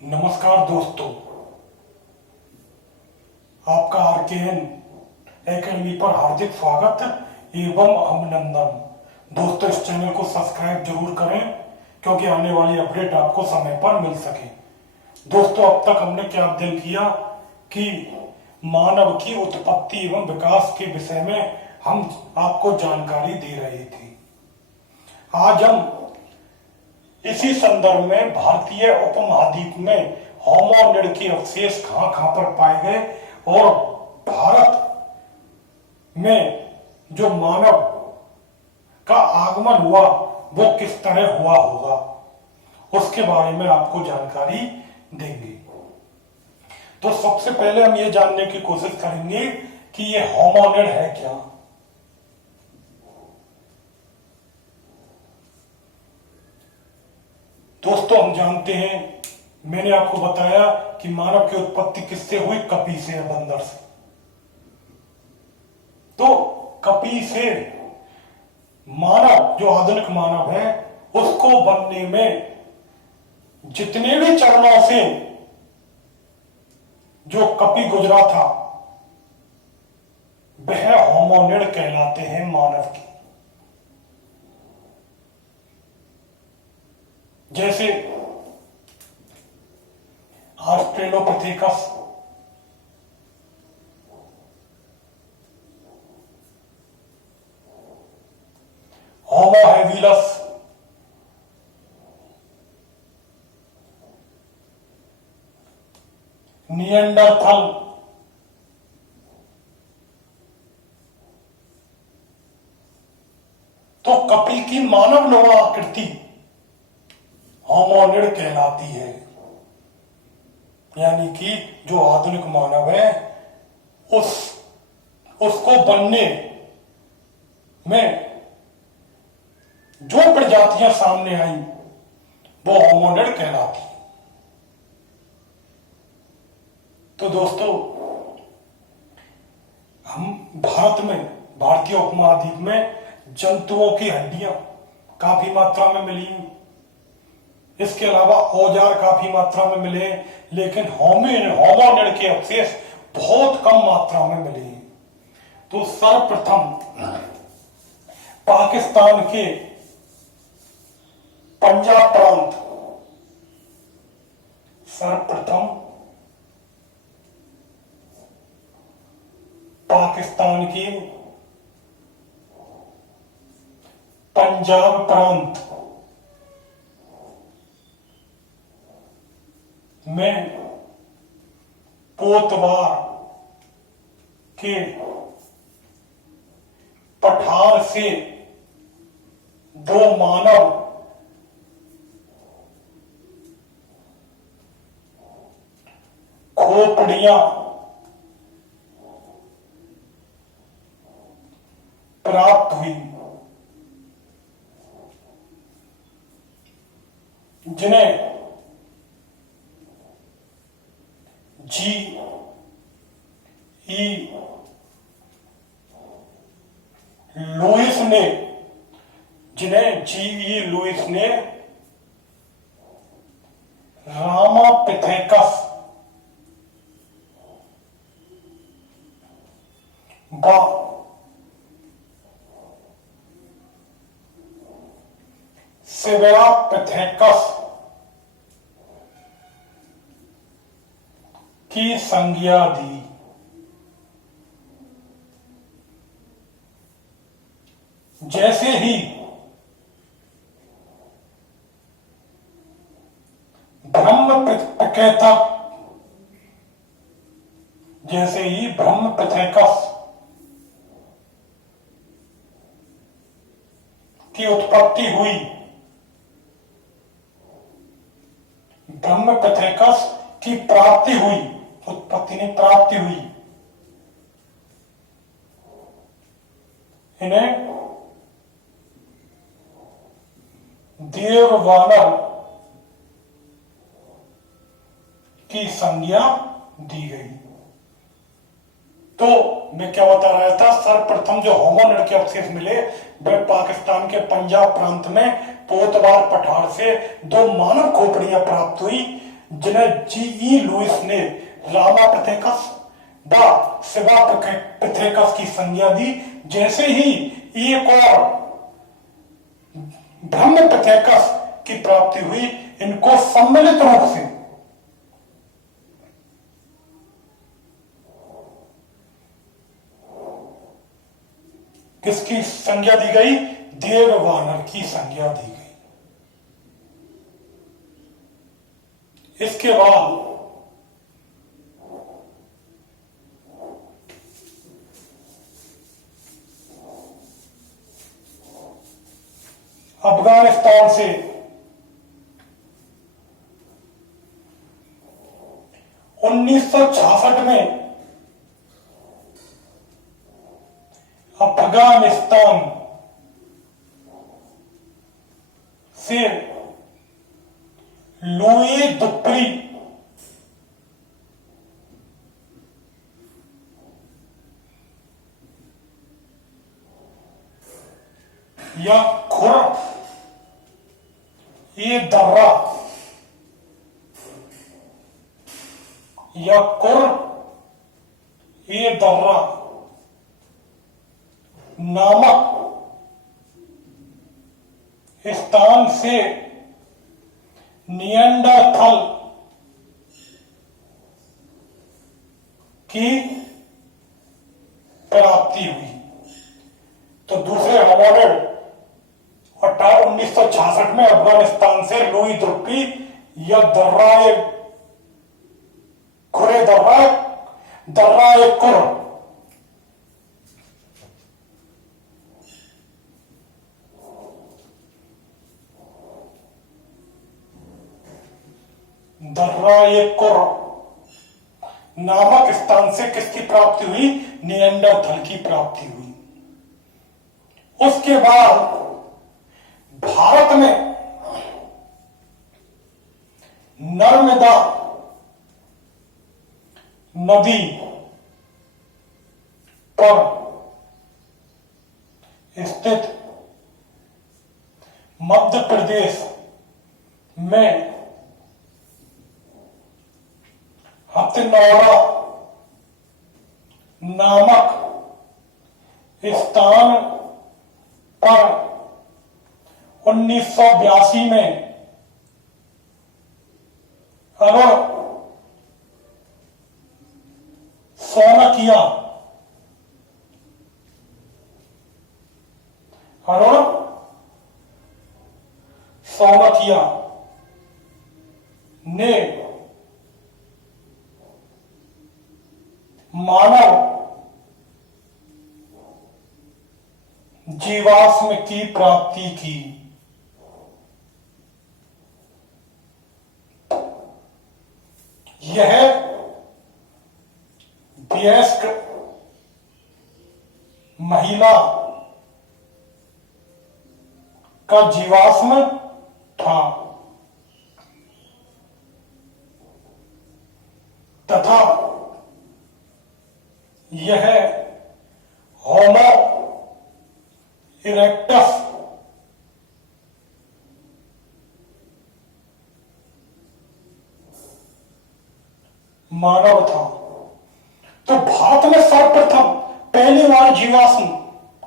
नमस्कार दोस्तों, आपका आरकेएन एकेडमी पर हार्दिक स्वागत एवं अभिनंदन। दोस्तों, इस चैनल को सब्सक्राइब जरूर करें क्योंकि आने वाली अपडेट आपको समय पर मिल सके। दोस्तों, अब तक हमने क्या अध्ययन किया कि मानव की उत्पत्ति एवं विकास के विषय में हम आपको जानकारी दे रहे थे। आज हम इसी संदर्भ में भारतीय उपमहाद्वीप में होमोनिड के अवशेष कहां पर पाए गए और भारत में जो मानव का आगमन हुआ वो किस तरह हुआ होगा, उसके बारे में आपको जानकारी देंगे। तो सबसे पहले हम ये जानने की कोशिश करेंगे कि ये होमोनिड है क्या। दोस्तों, हम जानते हैं, मैंने आपको बताया कि मानव की उत्पत्ति किससे हुई? कपी से या बंदर से। तो कपी से मानव, जो आधुनिक मानव है, उसको बनने में जितने भी चरणों से जो कपी गुजरा था वह होमोनिड कहलाते हैं मानव की। जैसे ऑस्ट्रेलोपिथेकस, होमो हैबिलस, निएंडरथल, तो कपी की मानव नुमा आकृति होमोनिड कहलाती है। यानी कि जो आधुनिक मानव है उसको बनने में जो प्रजातियां सामने आई वो होमोनिड कहलाती है। तो दोस्तों, हम भारत में, भारतीय उपमहाद्वीप में जंतुओं की हड्डियां काफी मात्रा में मिली। इसके अलावा औजार काफी मात्रा में मिले, लेकिन होमोनिड के अवशेष बहुत कम मात्रा में मिले। तो सर्वप्रथम पाकिस्तान के पंजाब प्रांत, सर्वप्रथम पाकिस्तान के पंजाब प्रांत में पोतवार के पठार से दो मानव खोपड़ियां प्राप्त हुई, जिन्हें जी.ई. लुईस ने रामापिथेकस व सेवेरापिथेकस की संज्ञा दी। जैसे ही ब्रह्मपिथेकस की उत्पत्ति हुई, ब्रह्मपिथेकस की प्राप्ति हुई, उत्पत्ति नहीं प्राप्ति हुई, इन्हें देववानर की संज्ञा दी गई। तो मैं क्या बता रहा था, सर्वप्रथम जो होमोनिड के अवशेष मिले वह पाकिस्तान के पंजाब प्रांत में पोतवार पठार से दो मानव खोपड़ियां प्राप्त हुई, जिन्हें जी.ई. लुईस ने रामापिथेकस द सिवापिथेकस की संज्ञा दी। जैसे ही एक और ब्रह्मपिथेकस की प्राप्ति हुई, इनको सम्मिलित रूप से किसकी संज्ञा दी गई? देववानर की संज्ञा दी गई। इसके बाद अफगानिस्तान से 1966 में अफगानिस्तान से लुई दुप्री या खुर ये दर्रा या कुर ये दर्रा नामक स्थान से निएंडरथल की प्राप्ति हुई। तो दूसरे हवाले 1966 में अफगानिस्तान से लुई दुर्पी या दर्राए खुरे दर्राए कुर दर्राए कुर नामक स्थान से किसकी प्राप्ति हुई? निएंडरथल की प्राप्ति हुई। उसके बाद भारत में नर्मदा नदी पर स्थित मध्य प्रदेश में हथनौरा नामक स्थान पर 1982 में अरुण सोनकिया ने मानव जीवाश्म की प्राप्ति की। यह वयस्क महिला का जीवाश्म था तथा यह होमो इरेक्टस मानव था। तो भारत में सर्वप्रथम पहली बार जीवाश्म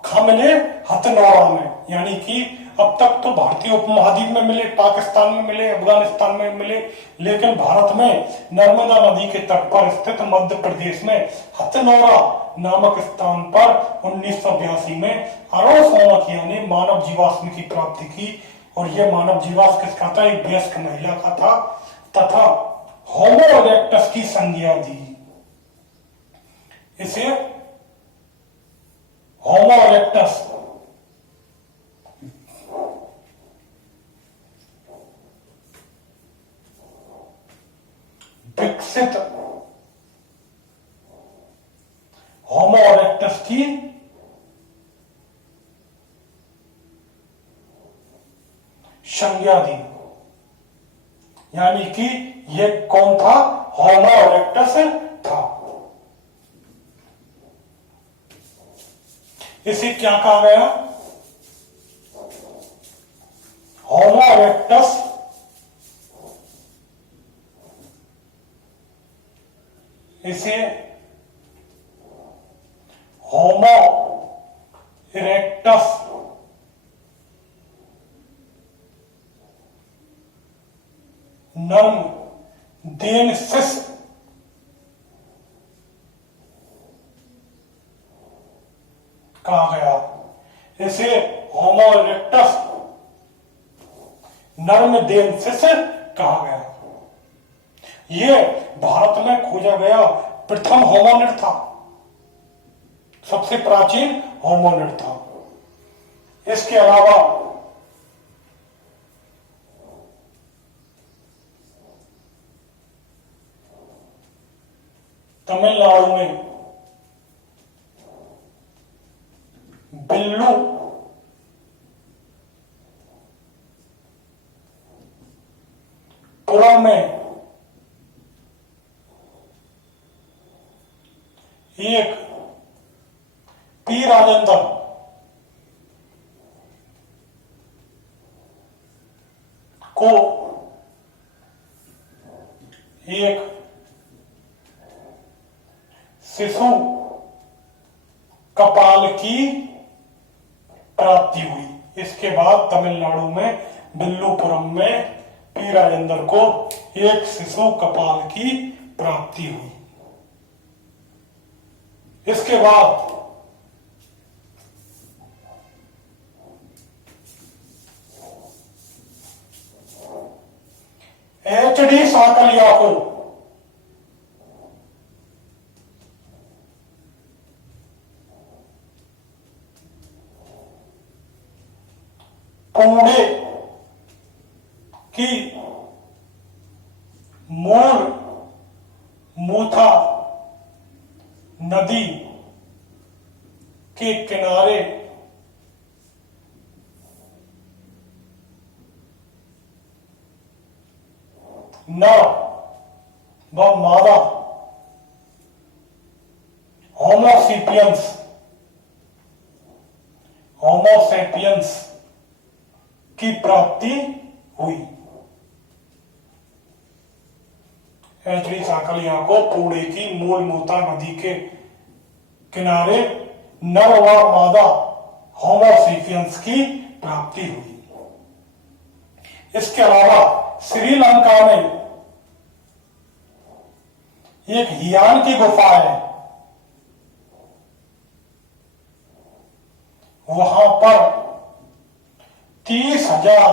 कहां मिले? हथनौरा में। यानी कि अब तक तो भारतीय उपमहाद्वीप में मिले, पाकिस्तान में मिले, अफगानिस्तान में मिले, लेकिन भारत में नर्मदा नदी के तट पर स्थित मध्य प्रदेश में हथनौरा नामक स्थान पर 1982 में अरुण सोनकिया ने मानव जीवाश्म की प्राप्ति की। और यह मानव जीवाश्म किसका था? एक वयस्क महिला का था तथा होमो इरेक्टस की संज्ञा दी। इसे होमो इरेक्टस विकसित होमो इरेक्टस की संज्ञा दी। यानी कि यह कौन था? होमो इरेक्टस था। इसे क्या कहा गया? होमो इरेक्टस नर्म देनसिस कहा गया। इसे होमो इरेक्टस नर्मदेंसिस कहा गया। यह भारत में खोजा गया प्रथम होमोनिड था, सबसे प्राचीन होमोनिड था। इसके अलावा तमिलनाडु में बिल्लू पुरम में एक पी राजेंद्र को एक शिशु कपाल की प्राप्ति हुई। इसके बाद तमिलनाडु में बिल्लुपुरम में पी राजेंद्र को एक शिशु कपाल की प्राप्ति हुई। इसके बाद एच.डी. साकलिया को पुणे की मूल मूथा नदी के किनारे नर व मादा होमोसेपियंस की प्राप्ति हुई। एच.डी. साकलिया को पुणे की मूल मूता नदी के किनारे नर व मादा होमोसेपियंस की प्राप्ति हुई। इसके अलावा श्रीलंका में एक हियान की गुफा है, वहां पर 30,000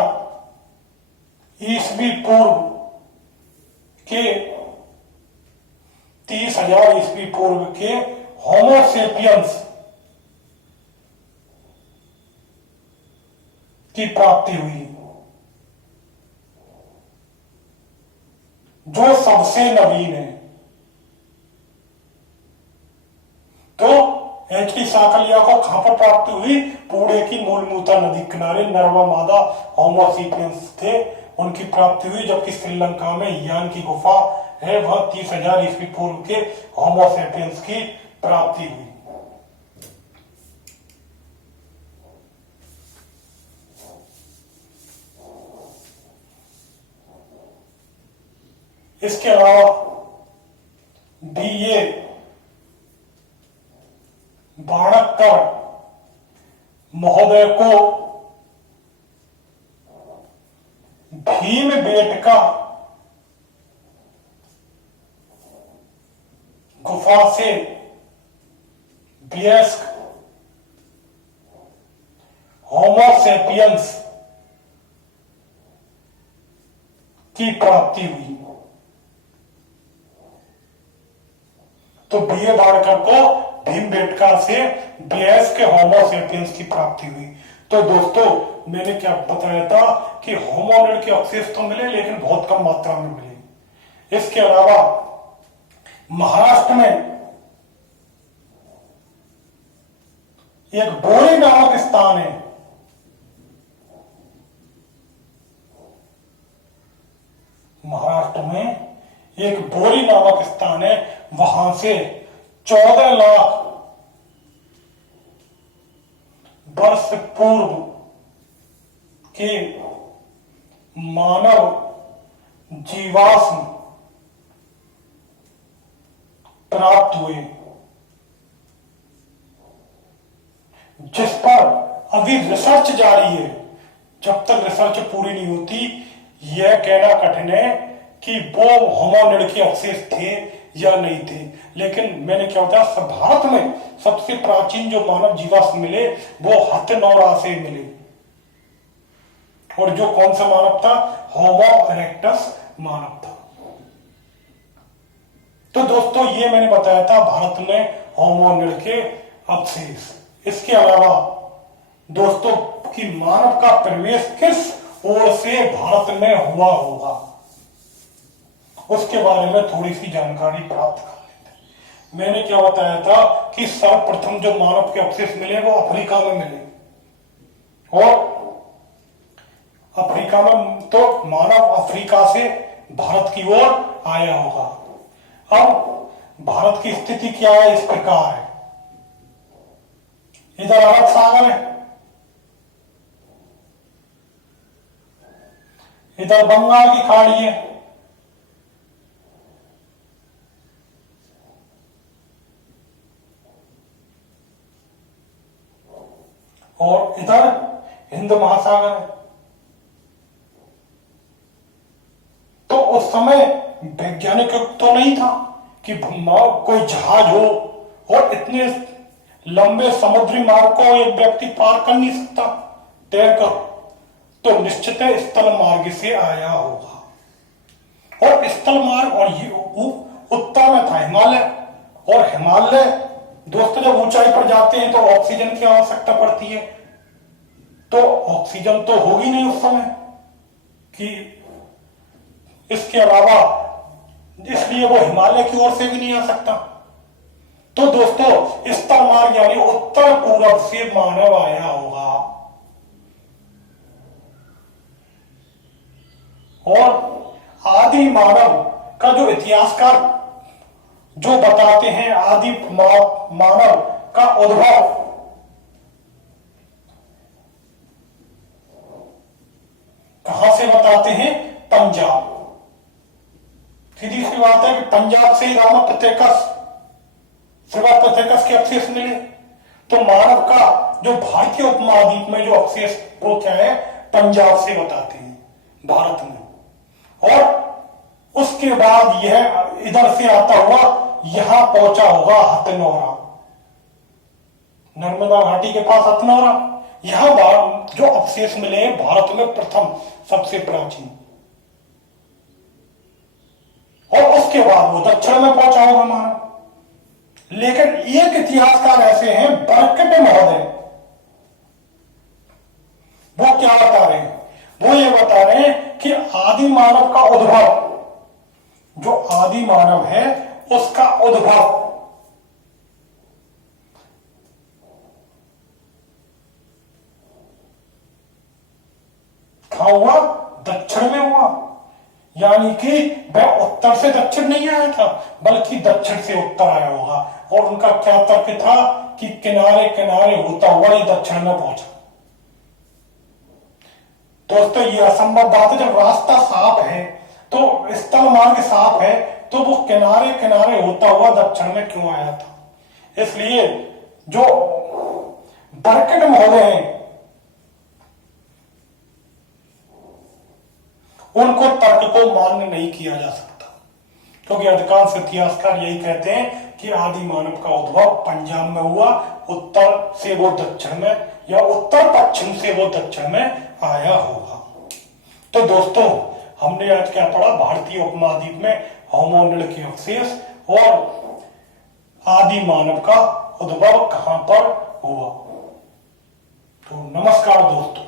ईस्वी पूर्व के 30,000 ईस्वी पूर्व के होमोसेपियंस की प्राप्ति हुई, जो सबसे नवीन है। तो एच.डी. साकलिया को कहां पर प्राप्ति हुई? पुणे की मूलमूता नदी किनारे नर व मादा होमोसेपियंस थे, उनकी प्राप्ति हुई। जबकि श्रीलंका में हियान की गुफा है, वह 30,000 ईस्वी पूर्व के होमोसेपियंस की प्राप्ति हुई। इसके अलावा B.A. बाणक्कर महोदय को भीमबेटका गुफा से वयस्क होमोसेपियंस की प्राप्ति हुई। तो B.A. बाणकर को भीमबेटका से वयस्क होमोसेपियंस की प्राप्ति हुई। तो दोस्तों, मैंने क्या बताया था कि होमोनिड के अवशेष तो मिले, लेकिन बहुत कम मात्रा में मिले। इसके अलावा महाराष्ट्र में एक बोरी नामक स्थान है, महाराष्ट्र में एक बोरी नामक स्थान है, वहां से 14 लाख वर्ष पूर्व के मानव जीवाश्म प्राप्त हुए, जिस पर अभी रिसर्च जारी है। जब तक रिसर्च पूरी नहीं होती, यह कहना कठिन है कि वो होमोनिड के अवशेष थे या नहीं थे, लेकिन मैंने क्या बताया, भारत में सबसे प्राचीन जो मानव जीवाश्म मिले वो हथनौरा से मिले। और जो कौन सा मानव था? होमो इरेक्टस मानव था। तो दोस्तों ये मैंने बताया था भारत में होमोनिड के अवशेष। इसके अलावा दोस्तों कि मानव का प्रवेश किस ओर से भारत में हुआ होगा, उसके बारे में थोड़ी सी जानकारी प्राप्त कर लेते हैं। मैंने क्या बताया था कि सर्वप्रथम जो मानव के अवशेष मिले वो अफ्रीका में मिले, और अफ्रीका में तो मानव अफ्रीका से भारत की ओर आया होगा। अब भारत की स्थिति क्या है? इस प्रकार है, इधर अरब सागर है, इधर बंगाल की खाड़ी है, और इधर हिंद महासागर है। तो उस समय वैज्ञानिक युग तो नहीं था कि कोई जहाज हो और इतने लंबे समुद्री मार्ग को एक व्यक्ति पार कर नहीं सकता तैरकर, तो निश्चित है स्थल मार्ग से आया होगा। और स्थल मार्ग, और ये उत्तर में था हिमालय, और हिमालय दोस्तों जब ऊंचाई पर जाते हैं तो ऑक्सीजन की आवश्यकता पड़ती है, तो ऑक्सीजन तो होगी नहीं उस समय कि इसके अलावा, इसलिए वो हिमालय की ओर से भी नहीं आ सकता। तो दोस्तों स्थल मार्ग यानी उत्तर पूर्व से मानव आया होगा। और आदि मानव का जो इतिहासकार जो बताते हैं, आदि मानव का उद्भव कहां से बताते हैं? पंजाब। सीधी सी बात है कि पंजाब से ही श्रीवास्तव के अवशेष मिले। तो मानव का जो भारतीय उपमहाद्वीप में जो अवशेष वो क्या है? पंजाब से बताते हैं भारत में। और उसके बाद यह इधर से आता हुआ यहां पहुंचा होगा हथनौरा, नर्मदा घाटी के पास हथनौरा। यहां जो अवशेष मिले हैं भारत में प्रथम सबसे प्राचीन, और उसके बाद वो दक्षिण में पहुंचा होगा मानव। लेकिन एक इतिहासकार ऐसे हैं बरकट महोदय, वो क्या बता रहे हैं? वो ये बता रहे हैं कि आदि मानव का उद्भव, जो आदि मानव है उसका उद्भव कहां हुआ? दक्षिण में हुआ। यानी कि वह उत्तर से दक्षिण नहीं आया था, बल्कि दक्षिण से उत्तर आया होगा। और उनका क्या तर्क था कि किनारे किनारे होता हुआ ये दक्षिण में पहुंचा। दोस्तों ये असंभव बात है, जब रास्ता साफ है तो स्थल मार्ग साफ है, तो वो किनारे किनारे होता हुआ दक्षिण में क्यों आया था? इसलिए जो बरकट महोदय हैं उनको तर्क को मान्य नहीं किया जा सकता, क्योंकि अधिकांश इतिहासकार यही कहते हैं कि आदि मानव का उद्भव पंजाब में हुआ, उत्तर से वो दक्षिण में, या उत्तर पश्चिम से वो दक्षिण में आया होगा। तो दोस्तों हमने आज क्या पढ़ा? भारतीय उपमहाद्वीप में होमोनिड के अवशेष और आदि मानव का उद्भव कहां पर हुआ। तो नमस्कार दोस्तों।